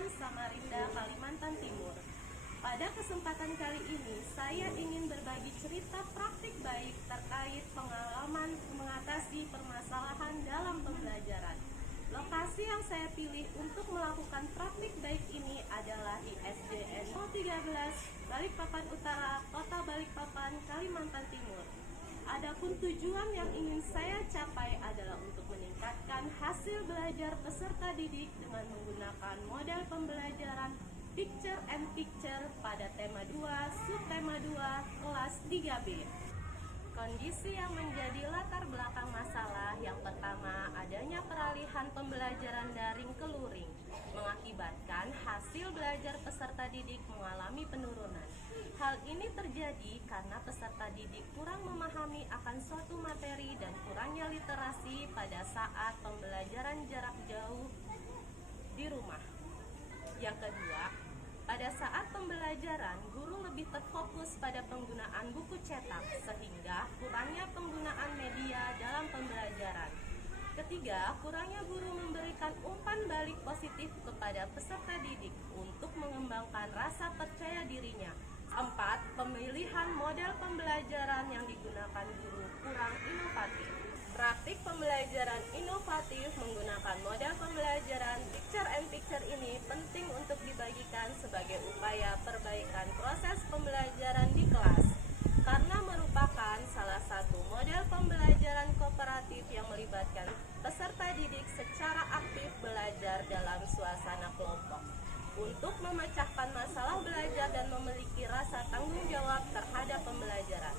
Kecamatan Samarinda, Kalimantan Timur. Pada kesempatan kali ini, saya ingin berbagi cerita praktik baik terkait pengalaman mengatasi permasalahan dalam pembelajaran. Lokasi yang saya pilih untuk melakukan praktik baik ini adalah di SDN 013 Balikpapan Utara, Kota Balikpapan, Kalimantan Timur. Adapun tujuan yang ingin saya capai adalah untuk meningkatkan hasil belajar peserta didik dengan menggunakan model pembelajaran Picture and Picture pada tema 2, subtema 2, kelas 3B. Kondisi yang menjadi latar belakang masalah yang pertama, adanya peralihan pembelajaran daring ke luring, mengakibatkan hasil belajar peserta didik mengalami penurunan. Hal ini terjadi karena peserta didik kurang memahami akan suatu materi dan kurangnya literasi pada saat pembelajaran jarak jauh di rumah. Yang kedua, pada saat pembelajaran, guru lebih terfokus pada penggunaan buku cetak, sehingga kurangnya penggunaan media dalam pembelajaran. Ketiga, kurangnya guru memberikan umpan balik positif kepada peserta didik untuk mengembangkan rasa percaya dirinya. 4. Pemilihan model pembelajaran yang digunakan guru kurang inovatif. Praktik pembelajaran inovatif menggunakan model pembelajaran Picture and Picture ini penting untuk dibagikan sebagai upaya perbaikan proses pembelajaran di kelas, karena merupakan salah satu model pembelajaran kooperatif yang melibatkan peserta didik secara aktif belajar dalam suasana kelompok untuk memecahkan masalah belajar dan memiliki rasa tanggung jawab terhadap pembelajaran.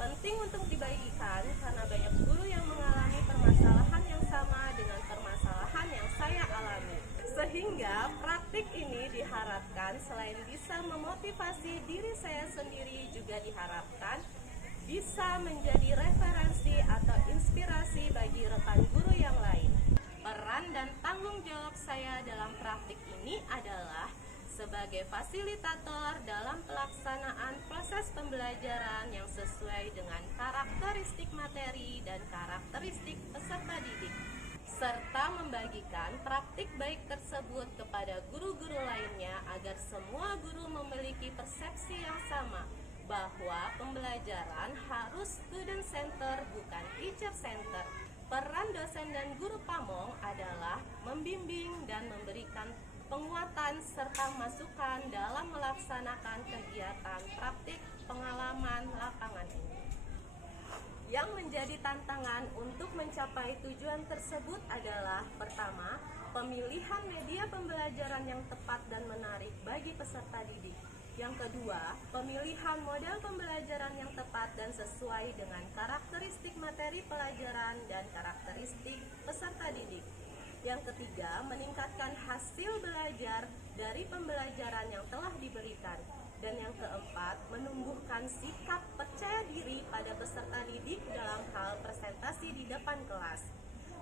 Penting untuk dibagikan karena banyak guru yang mengalami permasalahan yang sama dengan permasalahan yang saya alami. Sehingga praktik ini diharapkan selain bisa memotivasi diri saya sendiri, juga diharapkan bisa menjadi referensi atau inspirasi bagi rekan guru yang lain. Peran dan tanggung jawab saya dalam praktik ini adalah sebagai fasilitator dalam pelaksanaan proses pembelajaran yang sesuai dengan karakteristik materi dan karakteristik peserta didik, serta membagikan praktik baik tersebut kepada guru-guru lainnya agar semua guru memiliki persepsi yang sama bahwa pembelajaran harus student center bukan teacher center. Peran dosen dan guru pamong adalah membimbing dan memberikan penguatan serta masukan dalam melaksanakan kegiatan praktik pengalaman lapangan ini. Yang menjadi tantangan untuk mencapai tujuan tersebut adalah pertama, pemilihan media pembelajaran yang tepat dan menarik bagi peserta didik. Yang kedua, pemilihan model pembelajaran yang tepat dan sesuai dengan karakteristik materi pelajaran dan karakteristik peserta didik. Yang ketiga, meningkatkan hasil belajar dari pembelajaran yang telah diberikan. Dan yang keempat, menumbuhkan sikap percaya diri pada peserta didik dalam hal presentasi di depan kelas.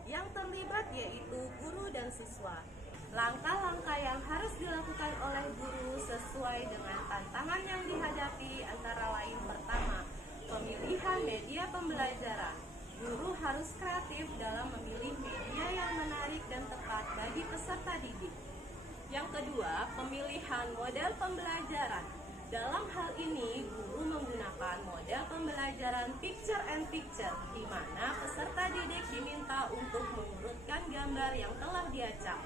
Yang terlibat yaitu guru dan siswa. Langkah-langkah yang harus dilakukan oleh guru sesuai dengan tantangan yang dihadapi antara lain pertama, pemilihan media pembelajaran. Guru harus kreatif dalam memilih media yang menarik dan tepat bagi peserta didik. Yang kedua, pemilihan model pembelajaran. Dalam hal ini, guru menggunakan model pembelajaran Picture and Picture, di mana peserta didik diminta untuk mengurutkan gambar yang telah dia cap.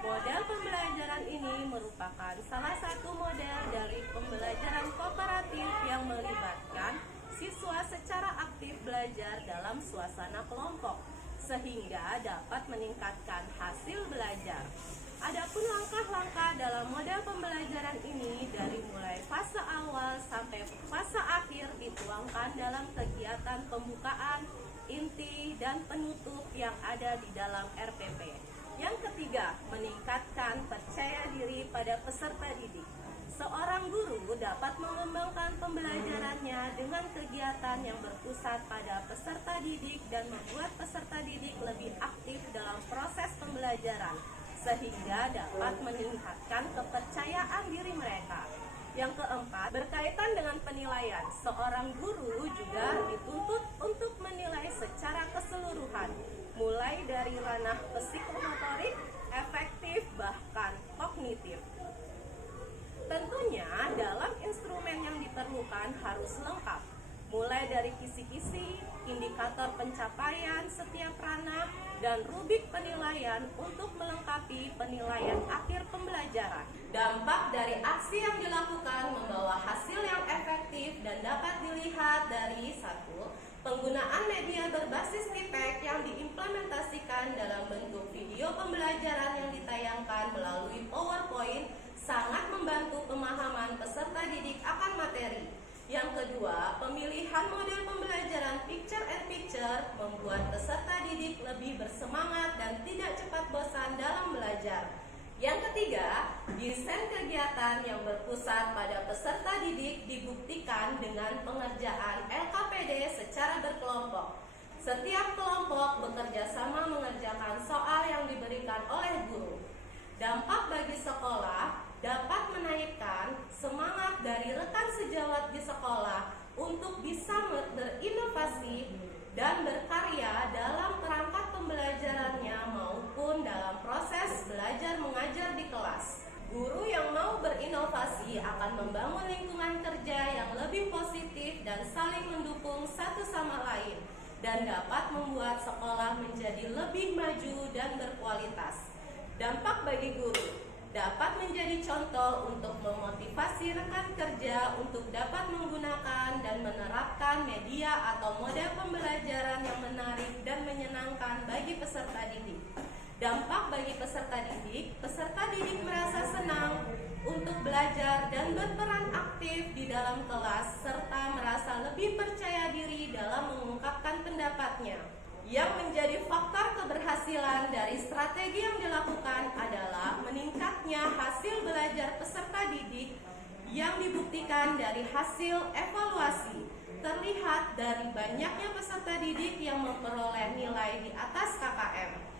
Model pembelajaran ini merupakan salah satu model dari pembelajaran kooperatif yang melibatkan siswa secara aktif belajar dalam suasana kelompok, sehingga dapat meningkatkan hasil belajar. Adapun langkah-langkah dalam model pembelajaran ini dari mulai fase awal sampai fase akhir dituangkan dalam kegiatan pembukaan, inti, dan penutup yang ada di dalam RPP. Yang ketiga, meningkatkan percaya diri pada peserta didik. Seorang guru dapat mengembangkan pembelajarannya dengan kegiatan yang berpusat pada peserta didik dan membuat peserta didik lebih aktif dalam proses pembelajaran, sehingga dapat meningkatkan kepercayaan diri mereka. Yang keempat, berkaitan dengan penilaian. Seorang guru juga dituntut untuk menilai secara keseluruhan, mulai dari ranah psikomotorik, efektif, bahkan kognitif. harus lengkap, mulai dari kisi-kisi, indikator pencapaian setiap ranah, dan rubrik penilaian untuk melengkapi penilaian akhir pembelajaran. Dampak dari aksi yang dilakukan membawa hasil yang efektif dan dapat dilihat dari 1. Penggunaan media berbasis tipek yang diimplementasikan dalam bentuk video pembelajaran yang ditayangkan melalui PowerPoint sangat membantu pemahaman peserta didik akan materi. Yang kedua, pemilihan model pembelajaran picture and picture membuat peserta didik lebih bersemangat dan tidak cepat bosan dalam belajar. Yang ketiga, desain kegiatan yang berpusat pada peserta didik dibuktikan dengan pengerjaan LKPD secara berkelompok. Setiap kelompok bekerja sama mengerjakan soal yang diberikan oleh guru. Dampak bagi sekolah dapat menaikkan semangat dari rekan sejawat di sekolah untuk bisa berinovasi dan berkarya dalam perangkat pembelajarannya maupun dalam proses belajar mengajar di kelas. Guru yang mau berinovasi akan membangun lingkungan kerja yang lebih positif dan saling mendukung satu sama lain dan dapat membuat sekolah menjadi lebih maju dan berkualitas. Dampak bagi guru dapat menjadi contoh untuk memotivasi rekan kerja untuk dapat menggunakan dan menerapkan media atau model pembelajaran yang menarik dan menyenangkan bagi peserta didik. Dampak bagi peserta didik merasa senang untuk belajar dan berperan aktif di dalam kelas serta merasa lebih percaya diri dalam mengungkapkan pendapatnya. Yang menjadi faktor keberhasilan dari strategi yang dilakukan adalah meningkatnya hasil belajar peserta didik yang dibuktikan dari hasil evaluasi. Terlihat dari banyaknya peserta didik yang memperoleh nilai di atas KKM.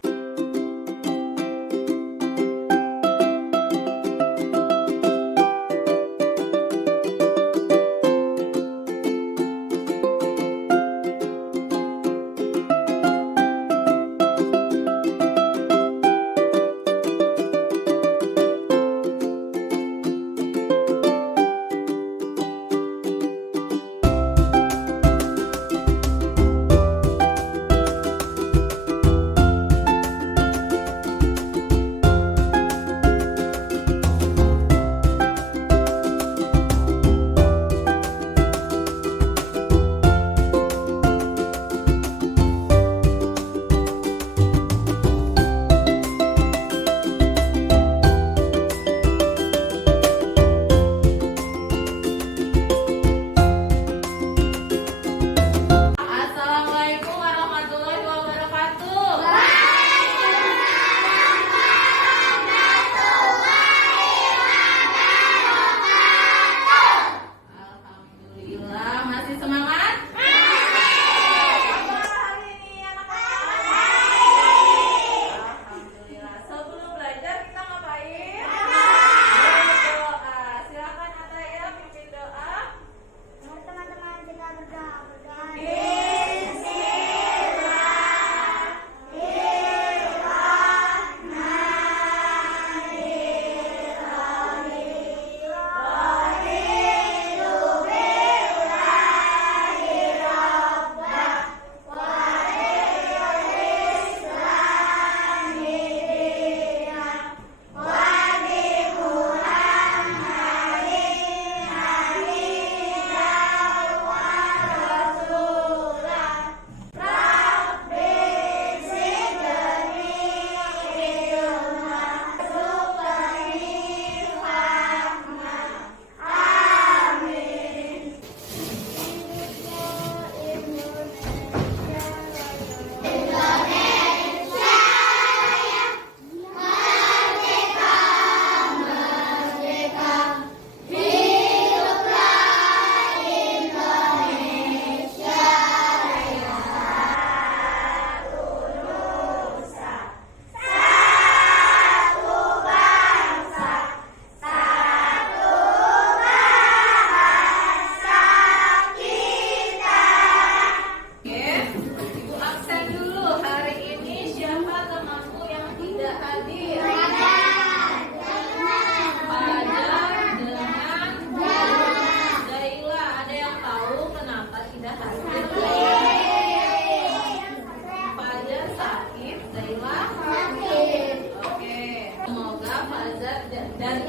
Dan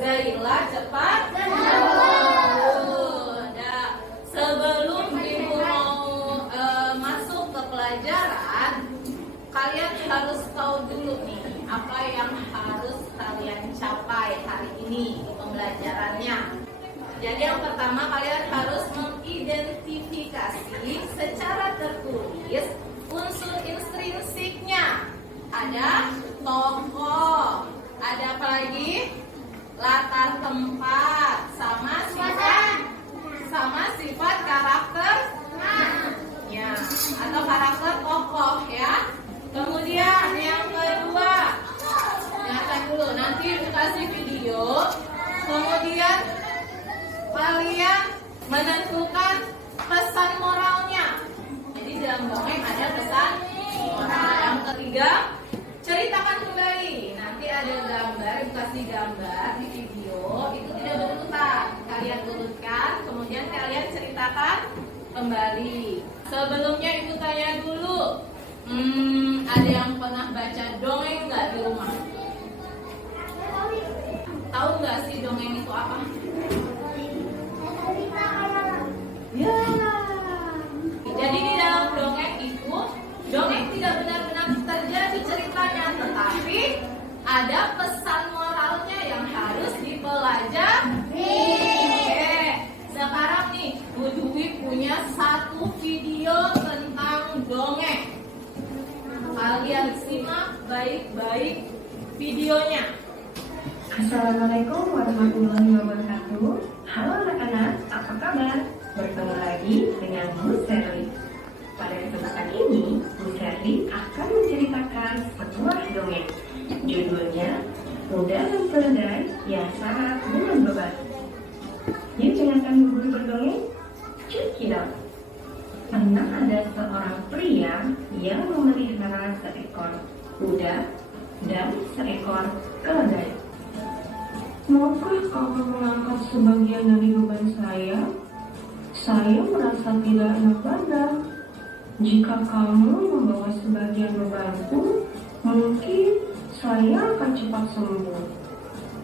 Zaila cepat. Sebelum ibu mau masuk ke pelajaran, kalian harus tahu dulu nih apa yang harus kalian capai hari ini di pembelajarannya. Jadi yang pertama kalian harus mengidentifikasi secara tertulis unsur intrinsiknya. Ada tokoh, ada apa lagi? Latar tempat, sama sifat karakter ya, atau karakter tokoh ya. Kemudian yang kedua, lihat dulu nanti dikasih video. Kemudian kalian menentukan pesan moralnya. Jadi dalam dongeng ada pesan moral. Yang ketiga, ceritakan kembali. Nanti ada gambar, dikasih gambar di video. Itu tidak berurutan. Kalian urutkan, kemudian kalian ceritakan kembali. Sebelumnya ibu tanya dulu, ada yang pernah baca dongeng nggak di rumah? Tahu nggak sih dongeng itu apa? Ya. Jadi di dalam dongeng itu, dongeng tidak benar-benar terjadi ceritanya, tetapi ada pesan moralnya yang harus dipelajari. Oke, sekarang nih Bu Dwi punya satu video tentang dongeng. Kalian simak baik-baik videonya. Assalamualaikum warahmatullahi wabarakatuh. Halo anak-anak, apa kabar? Bertemu lagi dengan Bu Serli. Pada kesempatan ini, Bu Serli akan menceritakan sebuah dongeng. Judulnya Kuda dan Keledai yang Syarat dengan Beban. Yuk dengarkan Bu Guru berdongeng. Cekidot. Pernah ada seorang pria yang memelihara seekor kuda dan seekor keledai. Maukah kamu mengangkat sebagian dari beban saya? Saya merasa tidak enak badan. Jika kamu membawa sebagian bebanku, mungkin saya akan cepat sembuh.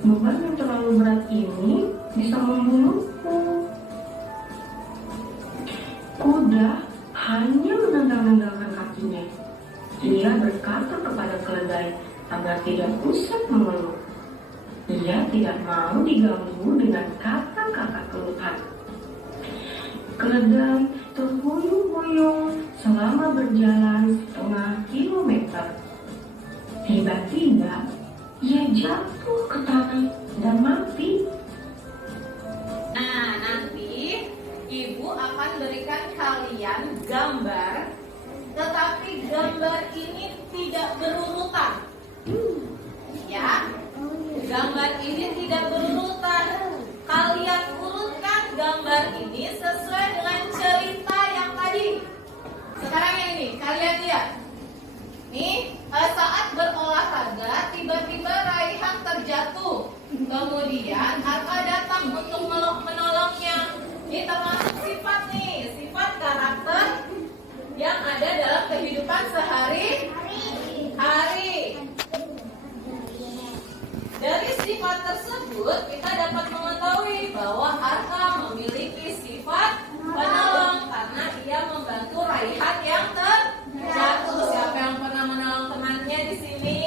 Beban yang terlalu berat ini bisa membunuhku. Kuda hanya menendang-nendangkan kakinya. Ia berkata kepada keledai agar tidak usah mengeluh. Ia tidak mau diganggu dengan kata-kata keluhan. Keledai terhuyung-huyung selama berjalan setengah kilometer. Tiba-tiba, ia jatuh ke tanah dan mati. Nah, nanti Ibu akan berikan kalian gambar, tetapi gambar ini tidak berurutan. Ya, gambar ini tidak berurutan. Kalian urutkan gambar ini sesuai dengan cerita yang tadi. Sekarang yang ini, kalian lihat. Nih, saat berolahraga, tiba-tiba Raihan terjatuh. Kemudian Arka datang untuk menolongnya. Ini termasuk sifat nih, sifat karakter yang ada dalam kehidupan sehari-hari. Dari sifat tersebut kita dapat mengetahui bahwa Arka memiliki sifat penolong karena ia membantu Raihan yang terjatuh. Siapa yang pernah menolong temannya di sini?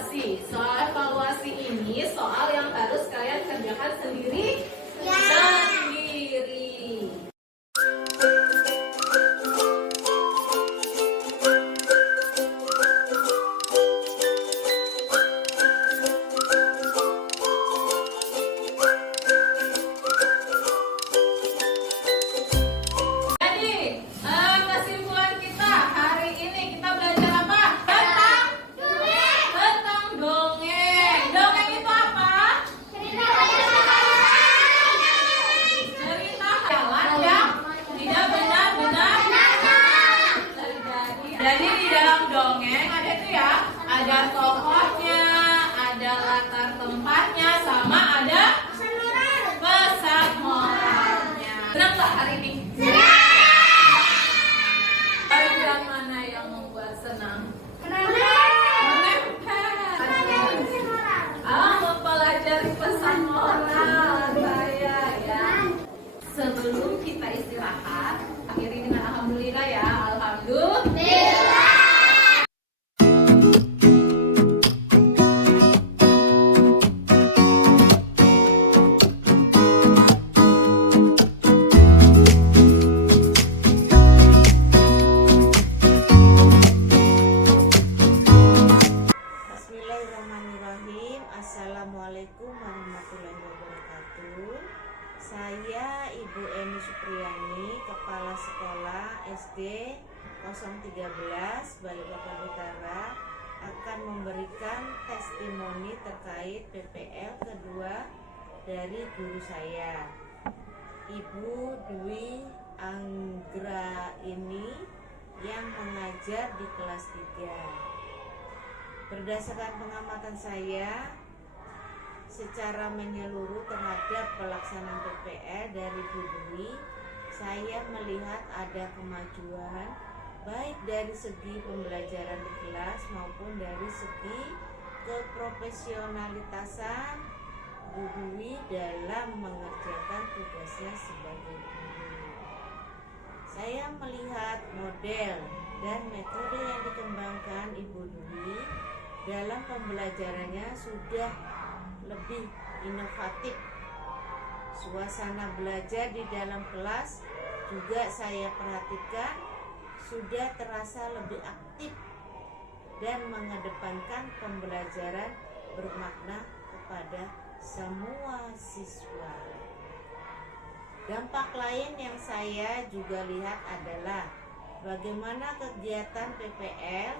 evaluasi. Soal evaluasi ini soal yang harus kalian kerjakan sendiri. Jadi, kesimpulan kita hari ini kita belajar apa? Tentang dongeng. Dongeng itu apa? Cerita hewan yang tidak benar-benar terjadi. Jadi di dalam dongeng ada itu ya, ada tokohnya, ada latar tempatnya, sama ada pesan moralnya. Senang nggak hari ini? Bagian mana yang membuat senang? Mempelajari pesan moral saya ya. Sebelum kita istirahat, akhiri dengan alhamdulillah ya. Alhamdulillah. Bismillahirrahmanirrahim. Assalamualaikum warahmatullahi wabarakatuh. Saya Ibu Eni Supriyani, Kepala Sekolah SD 013 Balikpapan Utara, akan memberikan testimoni terkait PPL kedua dari guru saya, Ibu Dwi Anggra ini, yang mengajar di kelas 3. Berdasarkan pengamatan saya secara menyeluruh terhadap pelaksanaan PPL dari Bu Dwi, saya melihat ada kemajuan baik dari segi pembelajaran di kelas maupun dari segi keprofesionalitasan Bu Dwi dalam mengerjakan tugasnya sebagai guru. Saya melihat model dan metode yang dikembangkan Ibu Dwi dalam pembelajarannya sudah lebih inovatif. Suasana belajar di dalam kelas juga saya perhatikan sudah terasa lebih aktif dan mengedepankan pembelajaran bermakna kepada semua siswa. Dampak lain yang saya juga lihat adalah bagaimana kegiatan PPL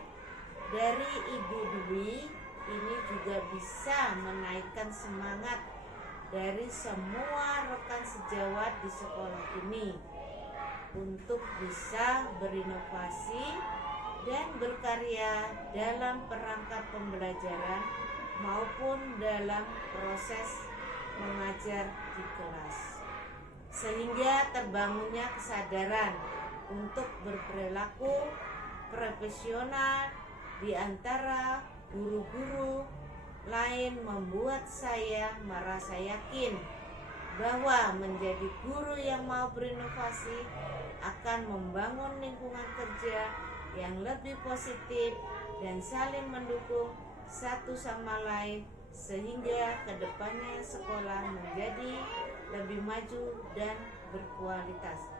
dari Ibu Dwi ini juga bisa menaikkan semangat dari semua rekan sejawat di sekolah ini untuk bisa berinovasi dan berkarya dalam perangkat pembelajaran maupun dalam proses mengajar di kelas, sehingga terbangunnya kesadaran untuk berperilaku profesional di antara guru-guru lain, membuat saya merasa yakin bahwa menjadi guru yang mau berinovasi akan membangun lingkungan kerja yang lebih positif dan saling mendukung satu sama lain, sehingga kedepannya sekolah menjadi lebih maju dan berkualitas.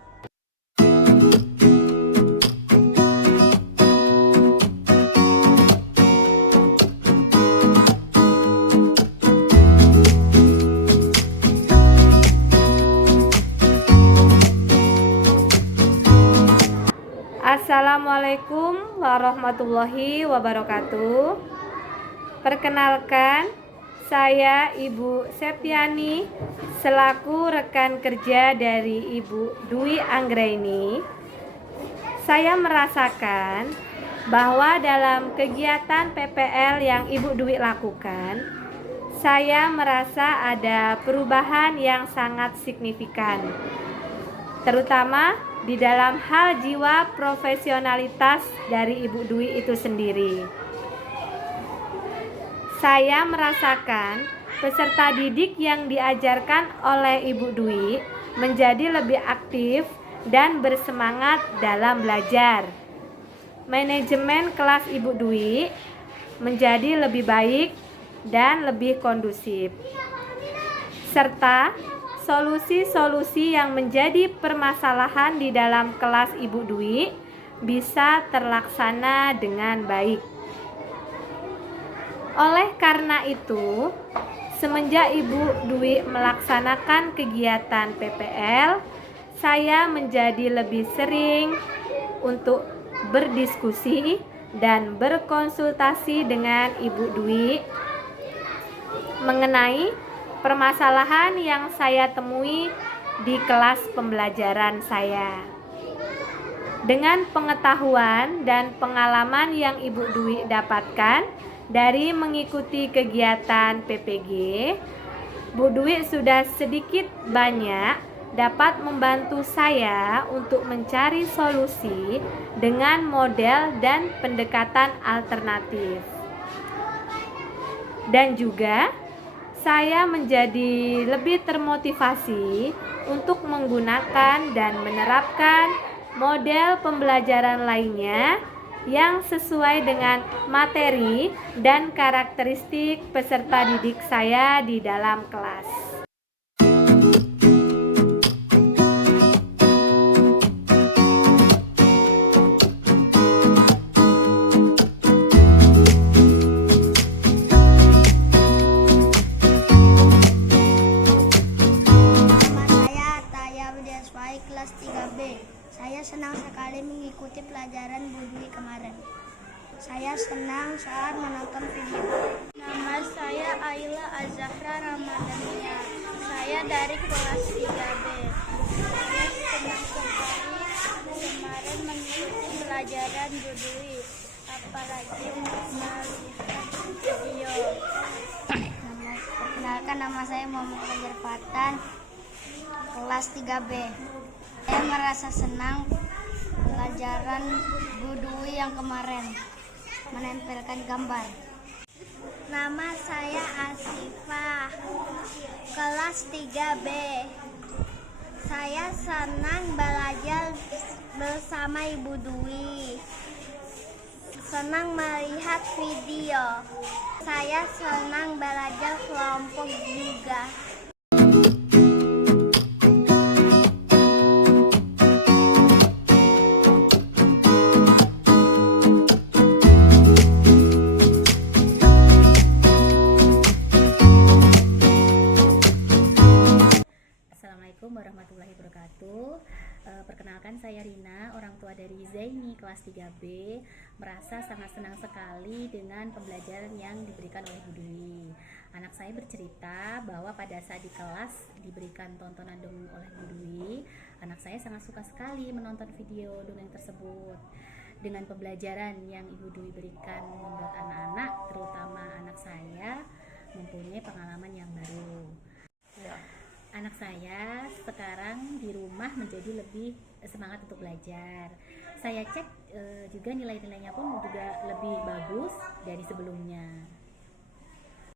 Assalamualaikum warahmatullahi wabarakatuh. Perkenalkan, saya Ibu Septiani selaku rekan kerja dari Ibu Dwi Anggraini. Saya merasakan bahwa dalam kegiatan PPL yang Ibu Dwi lakukan, saya merasa ada perubahan yang sangat signifikan, terutama di dalam hal jiwa profesionalitas dari Ibu Dwi itu sendiri. Saya merasakan peserta didik yang diajarkan oleh Ibu Dwi menjadi lebih aktif dan bersemangat dalam belajar. Manajemen kelas Ibu Dwi menjadi lebih baik dan lebih kondusif, serta solusi-solusi yang menjadi permasalahan di dalam kelas Ibu Dwi bisa terlaksana dengan baik. Oleh karena itu, semenjak Ibu Dwi melaksanakan kegiatan PPL, saya menjadi lebih sering untuk berdiskusi dan berkonsultasi dengan Ibu Dwi mengenai permasalahan yang saya temui di kelas pembelajaran saya. Dengan pengetahuan dan pengalaman yang Ibu Dwi dapatkan dari mengikuti kegiatan PPG, Bu Dwi sudah sedikit banyak dapat membantu saya untuk mencari solusi dengan model dan pendekatan alternatif. Dan juga saya menjadi lebih termotivasi untuk menggunakan dan menerapkan model pembelajaran lainnya yang sesuai dengan materi dan karakteristik peserta didik saya di dalam kelas. Kelas 3B. Saya senang sekali mengikuti pelajaran Bu Dwi kemarin. Saya senang saat menonton video. Nama saya Ayla Azahra Ramadhania. Saya dari kelas 3B. Saya senang sekali kemarin mengikuti pelajaran Bu Dwi, apalagi melihat video. Perkenalkan, nama saya Muhammad Fajar Fatan, kelas 3B. Saya merasa senang pelajaran Bu Dwi yang kemarin menempelkan gambar. Nama saya Asifah, kelas 3B. Saya senang belajar bersama Ibu Dwi. Senang melihat video. Saya senang belajar kelompok juga. Assalamualaikum warahmatullahi wabarakatuh. Perkenalkan, saya Rina, orang tua dari Zaini kelas 3B. Merasa sangat senang sekali dengan pembelajaran yang diberikan oleh Bu Dwi. Anak saya bercerita bahwa pada saat di kelas diberikan tontonan dongeng oleh Bu Dwi, anak saya sangat suka sekali menonton video dongeng tersebut. Dengan pembelajaran yang Ibu Dwi berikan, membuat anak-anak, terutama anak saya, mempunyai pengalaman yang baru. Anak saya sekarang di rumah menjadi lebih semangat untuk belajar. Saya cek juga nilai-nilainya pun juga lebih bagus dari sebelumnya.